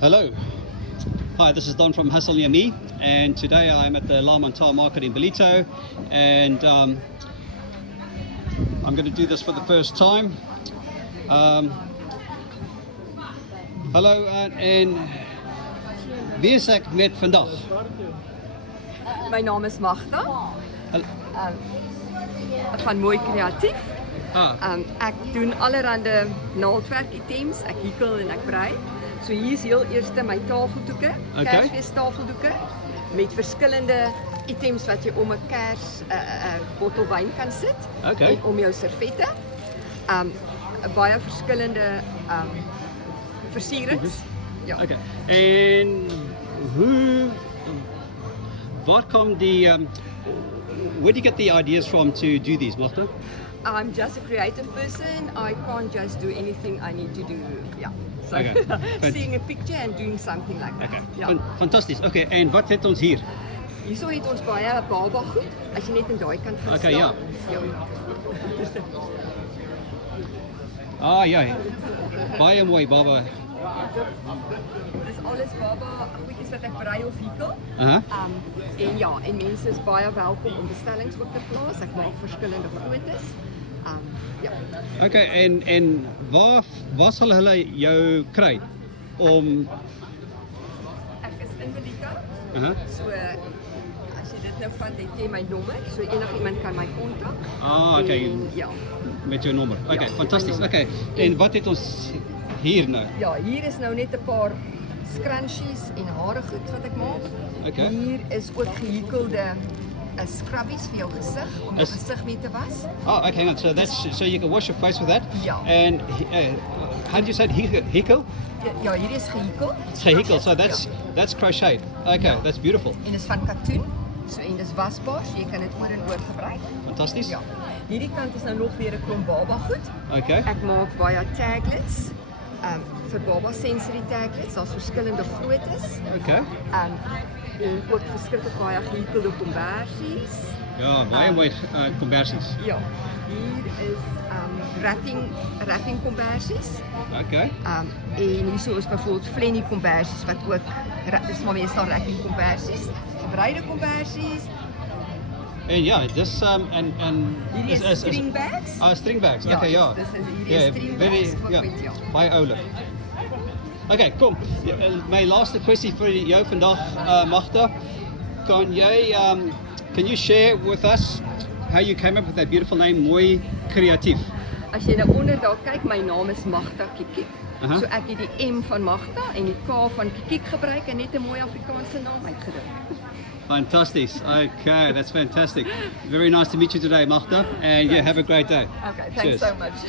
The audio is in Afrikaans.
Hello. Hi, this is Don from Hustle Near Me, and today I'm at the La Montal Market in Ballito, and I'm going to do this for the first time. Hallo en wie is ek met vandag? My naam is Magda. Van Mooi Kreatief. Ek doen allerhande naaldwerk items, ek hikkel en ek brei. So hier is heel eerste my tafeldoeke, Kersfees tafeldoeke met verskillende items wat jy om 'n kers bottel wyn kan sit en om jou servette. Baie verskillende versierings. Ja. Okay. En waar kom die where do you get the ideas from to do these, Magda? I'm just a creative person. I can't just do anything I need to do. Yeah. So seeing a picture and doing something like that. Okay. Ja. Fantasties. Okay, en wat het ons hier? Hierso het ons baie baba goed. As jy net in daai kant gaan staan. Ja. Ja. Baie mooi baba. Dis alles baba goedjies wat ek brei of hikkel. En ja, en mense is baie welkom om bestellings op te plaas. Ek maak verskillende groottes. Ja. Okay, en waar sal hulle jou kry om Ek is in Ballito. So as jy dit nou vat, het jy my nommer, so enigiemand kan my kontak. Okay. Ja. Met jou nommer. Okay, ja, fantasties. Okay. En wat het ons hier nou? Ja, hier is nou net 'n paar scrunchies en haregoed wat ek maak. Okay. Hier is ook gehikkelde scrubbies vir jou gesig om jou gesig mee te was. Okay, hang on. So you can wash your face with that. Ja. And how do you say hikkel? Ja, hier is gehikkel. It's gehikkel. So that's crochet. Okay, ja. That's beautiful. En dis van katoen. So en dis wasbaar, so jy kan dit oor en oor gebruik. Fantasties. Ja. Hierdie kant is nou nog weer 'n klomp baba goed. Okay. Ek maak baie taglets. Vir baba sensory taglets, daar's verskillende groottes. Okay. En ook verskriklik baie gehikkelde kombersies. Ja, baie mooi kombersies. Ja. Hier is wrapping kombersies. Okay. En hierso is byvoorbeeld flenny kombersies wat ook dis maar meestal wrapping kombersies, gebreide kombersies. En ja, dis en hierdie is string bags. String bags. Okay, ja. Dis hierdie string bags. Ja. Baie oulik. Okay, kom. My laaste kwessie vir jou vandag, Magda. Can you share with us how you came up with that beautiful name, Mooi Kreatief? As jy nou onder daar kyk, my naam is Magda Kikik. So ek het die M van Magda en die K van Kikik gebruik en net 'n mooi Afrikaanse naam uitgedink. Fantasties. Okay, that's fantastic. Very nice to meet you today, Magda, and yeah, have a great day. Okay, thanks so much.